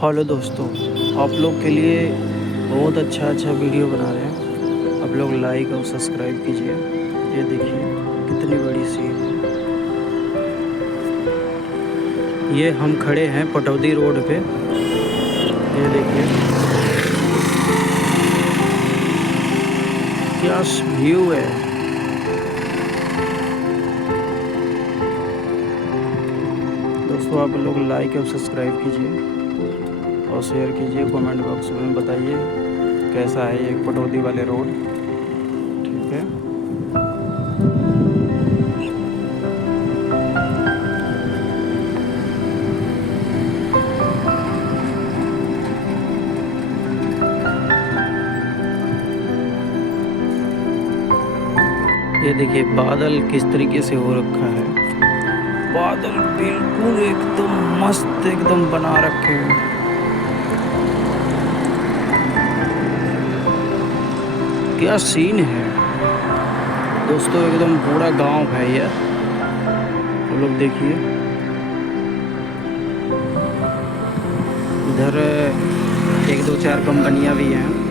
Hello दोस्तों, आप लोग के लिए बहुत अच्छा वीडियो बना रहे हैं। आप लोग लाइक और सब्सक्राइब कीजिए। ये देखिए कितनी बड़ी सीन है। ये हम खड़े हैं पटौदी रोड पे। ये देखिए क्या व्यू है। दोस्तों आप लोग लाइक और सब्सक्राइब कीजिए और शेयर कीजिए। कमेंट बॉक्स में बताइए कैसा है ये पटौदी वाले रोड। ठीक है। ये देखिए बादल किस तरीके से हो रखा है। बादल बिल्कुल एकदम मस्त एकदम बना रखे हैं। क्या सीन है दोस्तों, एकदम पूरा गांव है ये। तो लोग देखिए इधर 1 2 4 कंपनियां भी हैं।